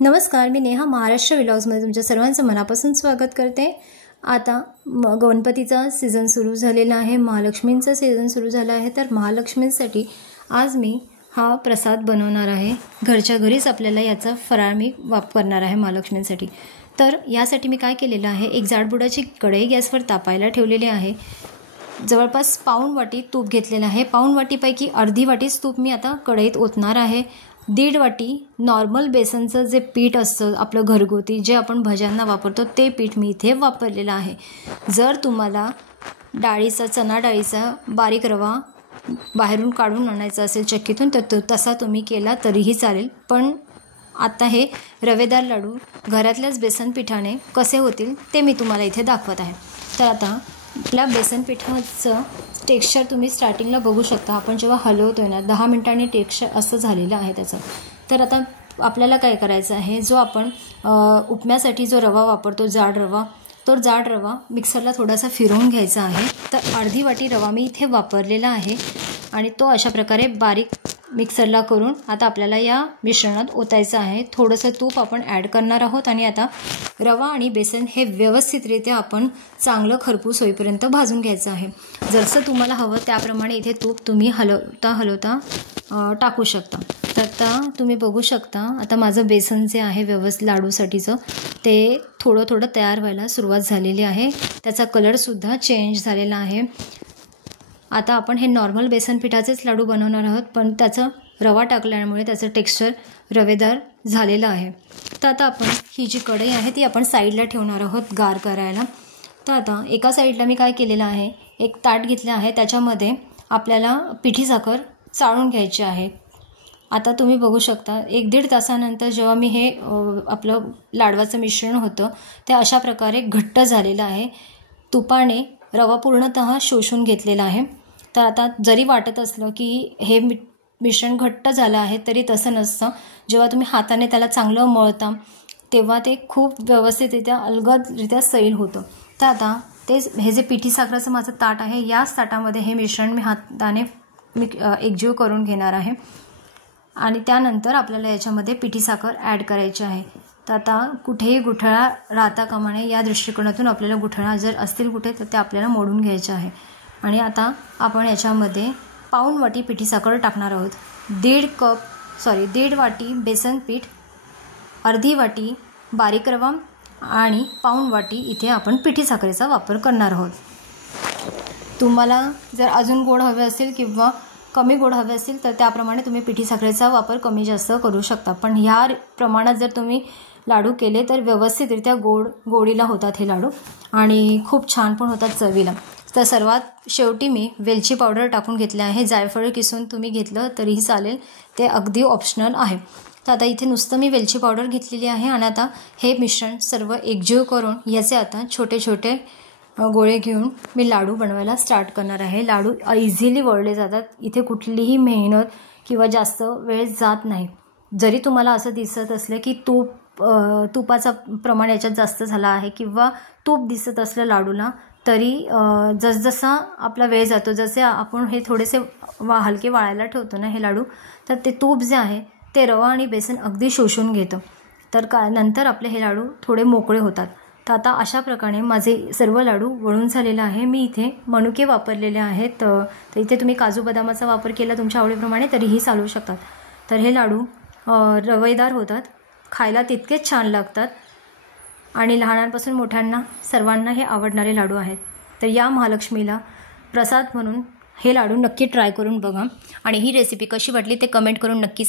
नमस्कार, मी नेहा महाराष्ट्र व्लॉग्समध्ये तुमच्या सर्वांचं मनापासून स्वागत करते। आता गणपतीचा सीझन सुरू झालेला आहे, महालक्ष्मींचा सीझन सुरू झाला आहे। तर महालक्ष्मींसाठी आज मी हा प्रसाद बनवणार आहे। घरच्या घरीच आपल्याला याचा फराळ मी वापरणार आहे महालक्ष्मींसाठी। तर यासाठी मी काय केलेलं आहे, एक जाडबुडाची कढई गॅसवर तापायला ठेवलेली आहे। जवळपास पाऊण वाटी तूप घेतलेलं आहे। पाऊण वाटीपैकी अर्धी वाटीच तूप मी आता कढईत ओतणार आहे। 1.5 वाटी नॉर्मल बेसनचं जे पीठ असतं आपलं घरगुती, जे आपण भज्यांना वापरतो, ते पीठ मी इथे वापरलेलं आहे। जर तुम्हाला डाळीचा, चणा डाळीचा बारीक रवा बाहेरून काढून आणायचा असेल चक्कीतून, तर तसा तुम्ही केला तरीही चालेल। पण आता हे रवेदार लाडू घरातल्याच बेसन पिठाने कसे होतील ते मी तुम्हाला इथे दाखवत आहे। तर आता आपल्या बेसन पिठाचं टेक्स्चर तुम्ही स्टार्टिंगला बघू शकता। आपण जेव्हा हलवतोय ना, 10 मिनिटांनी टेक्स्चर असं झालेलं आहे त्याचं। तर आता आपल्याला काय करायचं आहे, जो आपण उपम्यासाठी जो रवा वापरतो, जाड रवा, तो जाड रवा मिक्सरला थोडासा फिरवून घ्यायचा आहे। तर अर्धी वाटी रवा मी इथे वापरलेला आहे आणि तो अशा प्रकारे बारीक मिक्सरला करून आता आपल्याला या मिश्रणात ओतायचं आहे। थोडंसं तूप आपण ॲड करणार आहोत आणि आता रवा आणि बेसन हे व्यवस्थितरित्या आपण चांगलं खरपूस होईपर्यंत भाजून घ्यायचं आहे। जसं तुम्हाला हवं त्याप्रमाणे इथे तूप तुम्ही हलवता टाकू शकता। तर आता तुम्ही बघू शकता, आता माझं बेसन जे आहे व्यवस्थित लाडूसाठीचं ते थोडं तयार व्हायला सुरुवात झालेली आहे। त्याचा कलरसुद्धा चेंज झालेला आहे। आता आपण हे नॉर्मल बेसन पिठाचेच लाडू बनवणार आहोत, पण त्याचं रवा टाकल्यामुळे त्याचं टेक्स्चर रवेदार झालेलं आहे। तर आता आपण ही जी कढई आहे ती आपण साईडला ठेवणार आहोत गार करायला। तर आता एका साईडला मी काय केलेलं आहे, एक ताट घेतलं आहे, त्याच्यामध्ये आपल्याला पिठी साखर चाळून घ्यायची आहे। आता तुम्ही बघू शकता 1-1.5 तासानंतर जेव्हा मी हे आपलं लाडवाचं मिश्रण होतं ते अशा प्रकारे घट्ट झालेलं आहे। तुपाने रवा पूर्णतः शोषून घेतलेला आहे। तर आता जरी वाटत असलं की हे मिश्रण घट्ट झालं आहे, तरी तसं नसतं। जेव्हा तुम्ही हाताने त्याला चांगलं मळता तेव्हा ते खूप व्यवस्थितरित्या अलगदरित्या सैल होतं। तर आता हे जे पिठी साखरेचं माझं ताट आहे, याच ताटामध्ये हे मिश्रण मी हाताने एकजीव करून घेणार आहे आणि त्यानंतर आपल्याला याच्यामध्ये पिठी साखर ॲड करायची आहे। तर आता कुठेही गुठळा राहता कामा नये, या दृष्टिकोनातून आपल्याला गुठळा जर असतील कुठे तर ते आपल्याला मोडून घ्यायचे आहे। आणि आता आपण याच्यामध्ये पाऊण वाटी पिठी साखर टाकणार आहोत। 1.5 वाटी बेसन पीठ, अर्धी वाटी बारीक रवा आणि पाऊण वाटी इथे आपण पिठी साखरेचा वापर करणार आहोत। तुम्हाला जर अजून गोड हवे असेल किंवा कमी गोड हवे असेल तर त्याप्रमाणे तुम्ही पिठी साखरेचा वापर कमी जास्त करू शकता। पण ह्या प्रमाणात जर तुम्ही लाडू केले तर व्यवस्थितरित्या गोडीला होतात हे लाडू आणि खूप छान पण होतात चवीला। तर सर्वात शेवटी मी वेलची पावडर टाकून घेतले आहे। जायफळ किसून तुम्ही घेतलं तरीही चालेल, ते अगदी ऑप्शनल आहे। तर आता इथे नुसतं मी वेलची पावडर घेतलेली आहे आणि आता हे मिश्रण सर्व एकजीव करून याचे आता छोटे गोळे घेऊन मी लाडू बनवायला स्टार्ट करणार आहे। लाडू इझिली वळले जातात, इथे कुठलीही मेहनत किंवा जास्त वेळ जात नाही। जरी तुम्हाला असं दिसत असलं की तुपाचा प्रमाण याच्यात जास्त झाला आहे किंवा तूप दिसत असलं लाडूला, तरी जसजसा आपला वेळ जातो, जसे आपण हे थोडेसे हलके वाळायला ठेवतो ना हे लाडू, तर ते तूप जे आहे ते रवा आणि बेसन अगदी शोषून घेतं। तर नंतर आपले हे लाडू थोडे मोकळे होतात। तर आता अशा प्रकारे माझे सर्व लाडू वळून झालेले आहे। मी इथे मनुके वापरलेले आहेत, तर इथे तुम्ही काजू बदामाचा वापर केला तुमच्या आवडीप्रमाणे तरीही चालू शकतात। तर हे लाडू रवेदार होतात, खायला तितकेच छान लागतात आणि लहानांपासून मोठ्यांना सर्वांना हे आवडणारे लाडू आहेत। तर या महालक्ष्मीला प्रसाद म्हणून हे लाडू नक्की ट्राय करून बघा आणि ही रेसिपी कशी वाटली ते कमेंट करून नक्की सांगा।